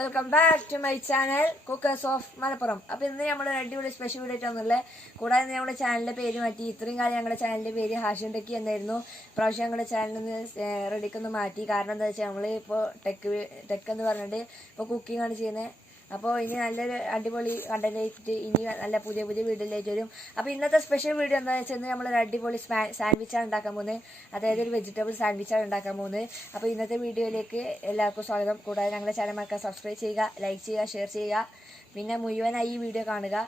Welcome back to my channel Cookers of Malappuram. അപ്പോൾ ഇന്ന് നമ്മൾ അടിപൊളി സ്പെഷ്യൽ വീഡിയോ ആയിട്ടാണുള്ളത്. കൂടാതെ നമ്മുടെ ചാനലിൻ്റെ പേര് മാറ്റി. ഇത്രയും കാലം ഞങ്ങളുടെ ചാനലിൻ്റെ പേര് ഹാഷിൻ ടെക്കി എന്നായിരുന്നു. പ്രാവശ്യം ഞങ്ങളുടെ ചാനലിൽ റെഡിക്കൊന്ന് മാറ്റി. കാരണം എന്താ വെച്ചാൽ നമ്മൾ ഇപ്പോൾ ടെക്ക് എന്ന് പറഞ്ഞിട്ട് ഇപ്പോൾ കുക്കിംഗ് ആണ് ചെയ്യുന്നത്. അപ്പോൾ ഇനി നല്ലൊരു അടിപൊളി കണ്ടന്റ് ആയിട്ട് ഇനി നല്ല പുതിയ വീഡിയോയിലേക്ക് വരും. അപ്പോൾ ഇന്നത്തെ സ്പെഷ്യൽ വീഡിയോ എന്താണെന്ന് വെച്ചാൽ നമ്മളൊരു അടിപൊളി സാൻഡ്വിച്ചാണ് ഉണ്ടാക്കാൻ പോകുന്നത്. അതായത് ഒരു വെജിറ്റബിൾ സാൻഡ്വിച്ചാണ് ഉണ്ടാക്കാൻ പോകുന്നത്. അപ്പോൾ ഇന്നത്തെ വീഡിയോയിലേക്ക് എല്ലാവർക്കും സ്വാഗതം. കൂടാതെ ഞങ്ങളുടെ ചാനൽ മറക്കാതെ സബ്സ്ക്രൈബ് ചെയ്യുക, ലൈക്ക് ചെയ്യുക, ഷെയർ ചെയ്യുക. പിന്നെ മുഴുവനായി ഈ വീഡിയോ കാണുക.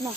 No.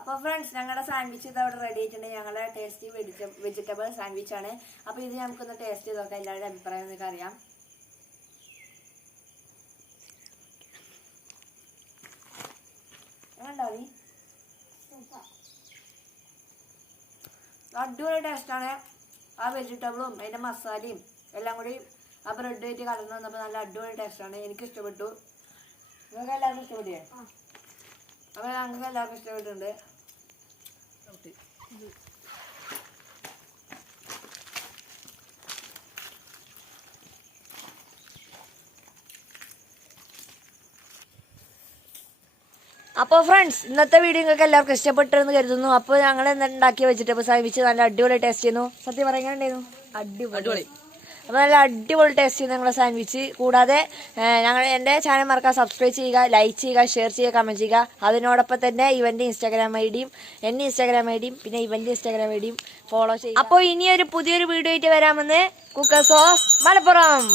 അപ്പോൾ ഫ്രണ്ട്സ്, ഞങ്ങളുടെ സാൻഡ്വിച്ച് ഇത് അവിടെ റെഡി ആയിട്ടുണ്ട്. ഞങ്ങളുടെ ടേസ്റ്റി വെജിറ്റബിൾ സാൻഡ്വിച്ച് ആണ്. അപ്പോൾ ഇത് നമുക്കൊന്ന് ടേസ്റ്റ് ചെയ്ത് നോക്കാം. എല്ലാവരുടെ അഭിപ്രായം നിങ്ങൾക്ക് അറിയാം. എങ്ങനെയുണ്ടോ നീ? അടിപൊളി ടേസ്റ്റാണ്. ആ വെജിറ്റബിളും അതിൻ്റെ മസാലയും എല്ലാം കൂടി ആ ബ്രെഡ് ആയിട്ട് കലർന്ന് വന്നപ്പോൾ നല്ല അടിപൊളി ടേസ്റ്റാണ്. എനിക്ക് ഇഷ്ടപ്പെട്ടു. നിങ്ങൾക്ക് എല്ലാവർക്കും ഇഷ്ടപ്പെട്ടില്ലേ? അപ്പൊ ഞങ്ങൾക്ക് എല്ലാവർക്കും ഇഷ്ടപ്പെട്ടിട്ടുണ്ട്. അപ്പോൾ ഫ്രണ്ട്സ്, ഇന്നത്തെ വീഡിയോ നിങ്ങൾക്ക് എല്ലാവർക്കും ഇഷ്ടപ്പെട്ടെന്ന് കരുതുന്നു. അപ്പോൾ ഞങ്ങൾ ഉണ്ടാക്കി വെജിറ്റബിൾ സാൻഡ്വിച്ച് നല്ല അടിപൊളി ടേസ്റ്റ് ചെയ്യുന്നു. സത്യം പറയാനുണ്ടായിരുന്നു അടിപൊളി. അപ്പോൾ നല്ല അടിപൊളി ടേസ്റ്റ് ചെയ്യുന്ന ഞങ്ങളുടെ സാൻഡ്വിച്ച്. കൂടാതെ എൻ്റെ ചാനൽ മറക്കാൻ സബ്സ്ക്രൈബ് ചെയ്യുക, ലൈക്ക് ചെയ്യുക, ഷെയർ ചെയ്യുക, കമൻറ്റ് ചെയ്യുക. അതിനോടൊപ്പം തന്നെ ഇവൻ്റെ ഇൻസ്റ്റാഗ്രാം ഐ ഡിയും എൻ്റെ ഇൻസ്റ്റാഗ്രാം ഐ ഡിയും പിന്നെ ഇവൻ്റെ ഇൻസ്റ്റാഗ്രാം ഐ ഡിയും ഫോളോ ചെയ്യുക. അപ്പോൾ ഇനിയൊരു പുതിയൊരു വീഡിയോ ആയിട്ട് വരാമെന്ന് കുക്കേഴ്സ് ഓഫ് മലപ്പുറം.